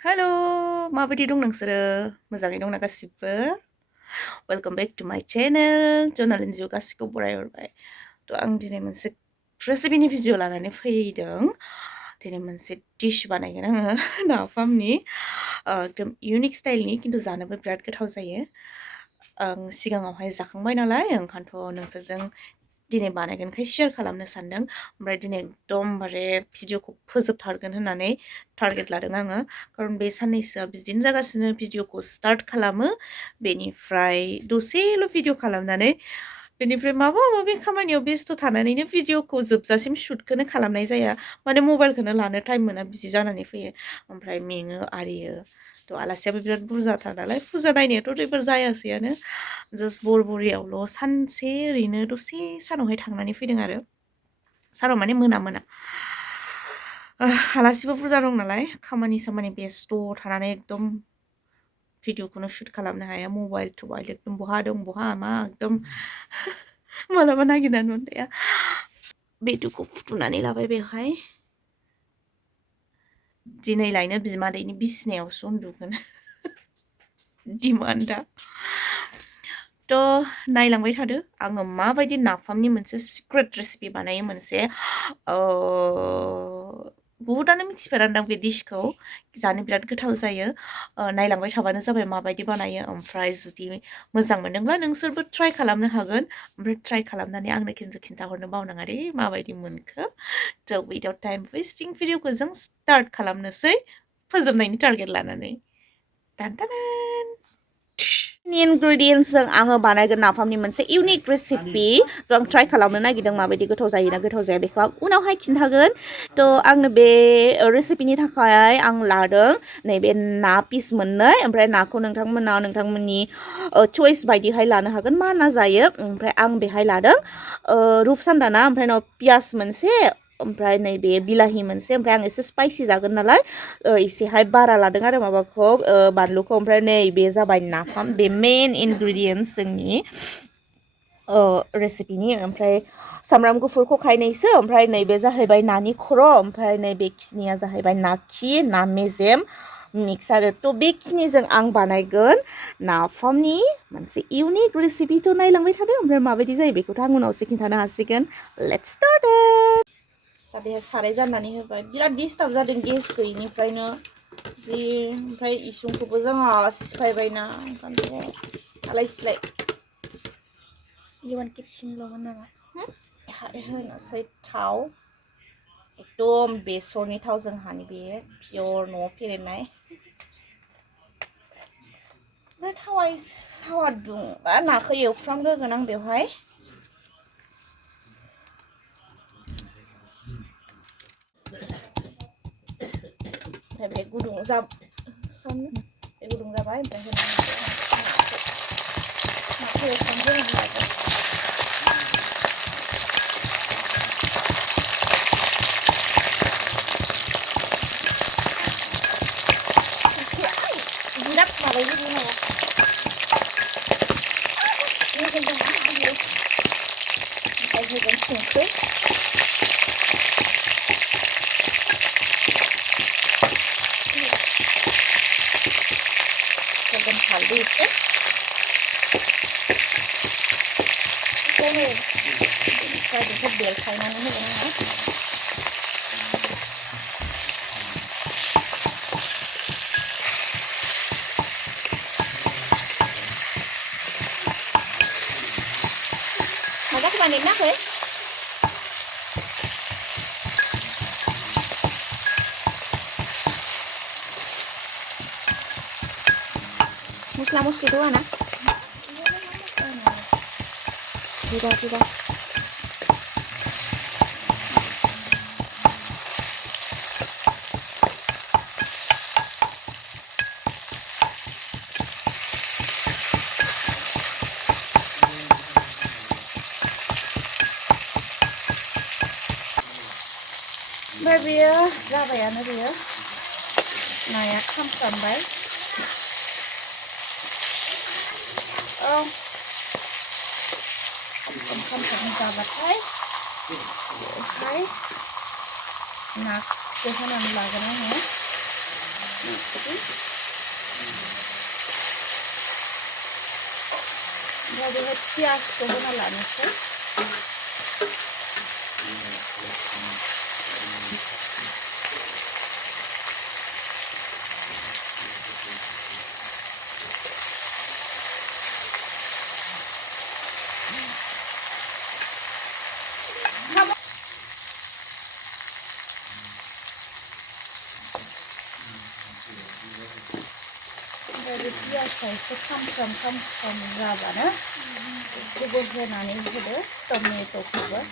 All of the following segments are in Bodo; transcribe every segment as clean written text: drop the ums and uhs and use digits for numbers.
Halo, माबायदि दं नोंसोरो? मोजाङै दंना गासिबो? Welcome back to my channel. Channel नि गासिखौ बरायहरबाय। थ' आं दिनै मोनसे रेसिपिनि भिडिअ लानानै फैदों। दिनै मोनसे डिश बानायगोन आङो नाफामनि एकदम इउनिक स्टाइलनि खिन्थु जानोबो बिराद गोथाव जायो। आं सिगाङावहाय जाखांबाय नालाय ओंखायनोथ' नोंसोरजों दिनै बानायगोनखाय शेयार खालामनो सानदों। ओमफ्राय दिनै एकदमबारे भिडिअखौ फोजोबथारगोन होननानै टारगेट लादों आङो। खारन बे साननैसोआ बिदिनो जागासिनो भिडिअखौ स्टार्ट खालामो बेनिफ्राय दसेल' भिडिअ खालामनानै बेनिफ्राय माबा माबि खामानियाव बेस्थ' थानानैनो भिडिअखौ जोबजासिम शुटखौनो खालामनाय जाया माने मबाइलखौनो लानो टाइम मोना बिदि जानानै फैयो ओमफ्राय मेङो आरियो थ' आलासियाबो बिराद बुरजाथार नालाय फुजा नायनायाथ' एबार जायासैयानो जास्ट बरबरियावल' सानसे ओरैनो दसे सानावहाय थांनानै फैदों आरो सानाव माने मोना मोना आलासिबो बुरजा दं नालाय खामानि सामानि बेस्थ' थानानै एकदम भिडिअखौनो शुट खालामनो हाया मबाइल थबाइल एकदम बहा दं बहा मा एकदम मालाबा नागिरनानै मोनलाया बेदुखौ फुथुनानै लाबाय बेवहाय दिनै लायनो बिमादैनि बिसिनायावसो उन्दुगोन दिमान्डा थ' नायलांबाय थादो आङो माबायदि नाफामनि मोनसे सिक्रेट रेसिपि बानायो मोनसे बहुतानो मिथिफेरादां बे डिशखौ जानो बिराद गोथाव जायो नायलांबाय थाबानो जाबाय माबायदि बानायो ओमफ्राय जुदि मोजां मोनदोंब्ला नोंसोरबो ट्राइ खालामनो हागोन ओमफ्राय ट्राइ खालामनानै आंनो खिन्थु खिन्थाहरनो बावनाङा दे माबायदि मोनखो थ' उइदाउट टाइम वेस्टिं भिडिअखौ जों स्टार्ट खालामनोसै फोजोबनायनि टारगेट लानानै टान टान इनग्रेडियेन्ट्सजों आङो बानायगोन नाफामनि मोनसे इउनिक रेसिपि थ' आं ट्राइ खालामनो नागिरदों माबायदि गोथाव जायोना गोथाव जाया बेखौ आं उनावहाय खिन्थागोन थ' आंनो बे रेसिपिनि थाखाय आं लादों नैबे ना पिस मोननै ओमफ्राय नाखौ नोंथांमोना नोंथांमोननि चइस बायदिहाय लानो हागोन मा ना जायो ओमफ्राय आं बेहाय लादों रुपसान्दा ना ओमफ्राय उनाव पियास मोनसे ओमफ्राय नैबे बिलाहि मोनसे ओमफ्राय आं एसे स्पाइसि जागोन नालाय एसेहाय बारा लादों आरो माबाखौ बानलुखौ ओमफ्राय नैबे जाबाय नाफाम बे मेन इनग्रेडियेन्ट्स जोंनि रेसिपिनि ओमफ्राय सामब्राम गुफुरखौ खायनैसो ओमफ्राय नैबे जाहैबाय नानि खर' ओमफ्राय नैबे खिनिया जाहैबाय ना खि ना मेजेम मिक्स आरो थ' बेखिनिजों आं बानायगोन नाफामनि मोनसे इउनिक रेसिपिथ' नायलांबाय थादो ओमफ्राय माबायदि जायो बेखौथ' आं उनावसो खिन्थानो हासिगोन लेट्स स्टार्ट दा बेहाय साराय जाननानै होबाय बिराद डिस्टार्ब जादों गेस गैयिनिफ्रायनो जि ओमफ्राय इसुंखौबो जोंहा सिफायबायना ओंखायनोथ' आलाय सिलाय इवन किटचेनल'मोन नामा होनोसै थाव एकदम बेसरनि थाव जोंहानि बे पियर न'आव फेरेननाय ओमफ्राय थावा दुंबा नाखौ एवफ्रामग्रोगोन आं बेवहाय ओमफ्राय बे गुदुं बे गुदुं जाबाय ओमफ्राय नाखौ एवफ्रामग्रोनानै लागोन बिराद माबायो बे माबा ओमफ्राय होगोन संख्रि होगोन हालदै एसे ओमफ्राय बेखौ बेलखायनानै होगोन आङो माबाखौ बानायनाखै मस्ला मस्लिखौ होना जिरा ओमफ्राय बेयो जाबायानो बेयो नाया खामफ्रामबाय खामफ्राम जाबाथाय बेवहाय ना खिखौ होनानै लागोन आङो ओमफ्राय बेहाय पियासखौ होना लानोसै ओमफ्राय पियासआ एसे खामफ्राम जाबानो बेखौबो होनानै होदो टमेट'खौबो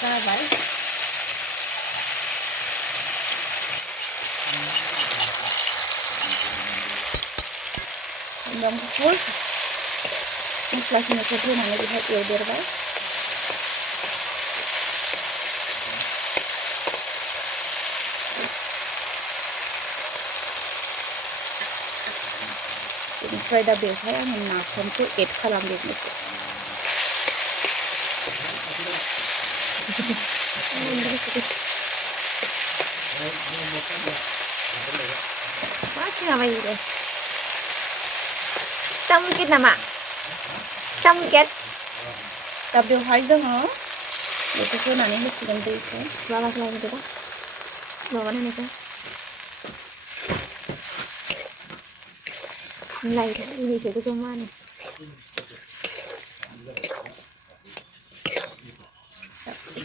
जाबाय सामब्राम गुफुर मस्ला खिनिखौ होनानै बेहाय एवदेरबाय बेनिफ्राय दा बेवहाय आङो नाफामखौ Ed खालामदेरनोसै Masih ngapain gitu? Tamket nama? Tamket? दा बेवहाय जोङो बेखौ होनानै होसिगोन दैखौ Bawa selain itu kan? Bawa mana nih kan? Nilai ini itu cuma nih.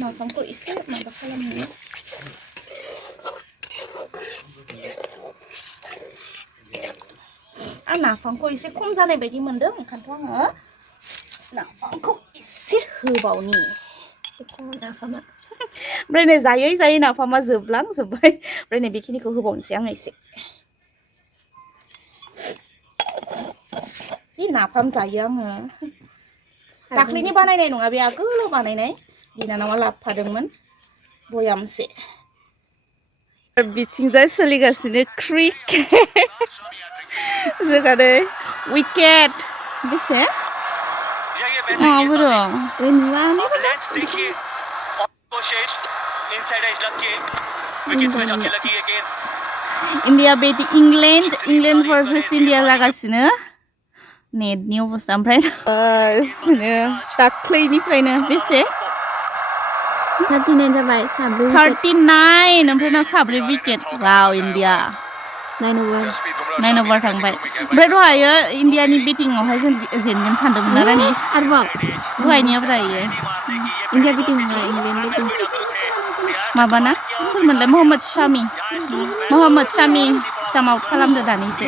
नाफामखौ एसे माबा खालामनो आं नाफामखौ एसे खम जानाय बायदि मोनदों ओंखायनोथ' आङो नाफामखौ एसे होबावनि Nafamak. ओमफ्राय नै जायै जायै नाफामा जोबलांजोब्बाय ओमफ्राय नै बेखिनिखौ होबावनोसै आङो एसे जि नाफाम जायो आङो दाख्लैनि बानायनाय नङा बे आगोलाव बानायनाय बिनानावा लाबोफादोंमोन बयामसे बिथिंजाय सोलिगासिनो क्रिकेट जोंहा नै विकेट बेसे माबोरो इंडिया बेटी इंग्लैंड वर्सेस इंडिया जागासिनो नेटनि अबस्था ओमफ्राय दाख्लैनिफ्रायनो बेसे 39 जाबाय 39 ओमफ्राय ना साब्रै विकेट वाव इंडिया 9 over 9 over थांबाय ओमफ्राय दहायो इंडियानि बेटिंआवहाय जों जेनगोन सानदोंमोन ना रानि आरोबाव दहायनिया ब्रायो इंडिया बेटिं नङा इंग्लेन्ड बेटिं माबाना सोरमोनलाय मोहम्मद शामी स्टाम्प आउट खालामदो दानिसो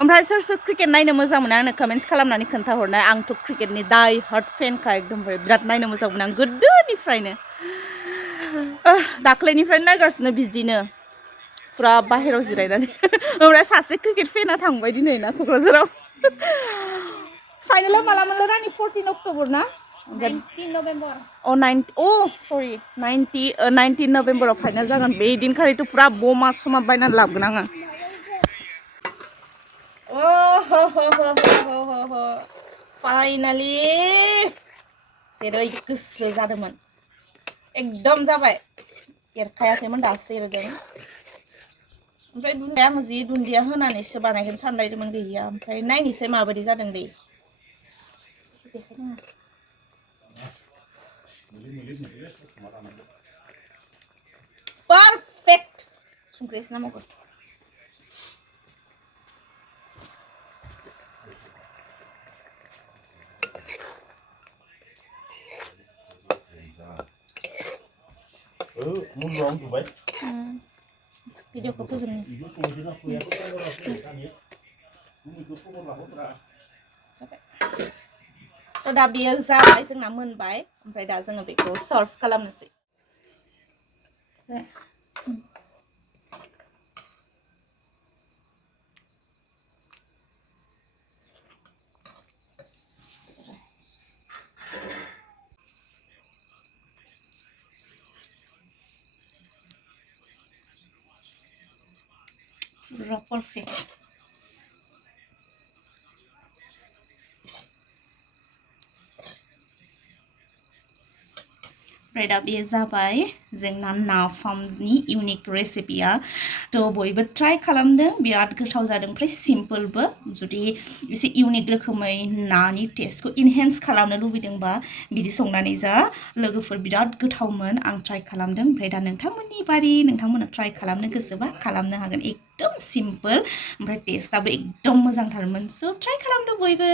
ओमफ्राय सोर सोर क्रिकेट नायनो मोजां मोनो आंनो कमेन्ट्स खालामनानै खोन्थाहरनाय आंथ' क्रिकेटनि दाइ हार्ट फेनखा एकदमबारे बिराद नायनो मोजां मोनो आं गोदोनिफ्रायनो दाख्लैनिफ्रायनो नायगासिनो बिदिनो फुरा बाहेरायाव जिरायनानै ओमफ्राय सासे क्रिकेट फेना थांबाय दिनै ना क'क्राझाराव फाइनाला मालामोनलाय रानि 14 अक्ट'बर ना 19 नभेम्बर सरि 19 नभेम्बराव फाइनाल जागोन बे दिनखालिथ' फुरा बमा समा बायनानै लाबोगोन आङो फाइनालि जेरै गोसो जादोंमोन एकदम जाबाय एरखायाखैमोन दासो एरदों ओमफ्राय दुन्दिया आं जि दुन्दिया होनानैसो बानायगोन सानलायदोंमोन गैया ओमफ्राय नायनोसै माबायदि जादों दै पारफेक्ट संख्रिसो नामावगोन भिडिअखौ फोजोबनो थ' दा बेयो जाबाय जोंना मोनबाय ओमफ्राय दा जोङो बेखौ सार्भ खालामनोसै फुरा परफेक्ट ओमफ्राय दा बेयो जाबाय जोंना नाफामनि इउनिक रेसिपिया थ' बयबो ट्राइ खालामदों बिराद गोथाव जादों ओमफ्राय सिम्पोलबो जुदि एसे इउनिक रोखोमै नानि टेस्टखौ इनहेन्स खालामनो लुबैदोंबा बिदि संनानै जा लोगोफोर बिराद गोथावमोन आं ट्राइ खालामदों ओमफ्राय दा नोंथांमोननि बारि नोंथांमोना ट्राइ खालामनो गोसोबा खालामनो हागोन एकदम सिम्पोल ओमफ्राय टेस्टआबो एकदम मोजांथारमोन स' ट्राइ खालामदो बयबो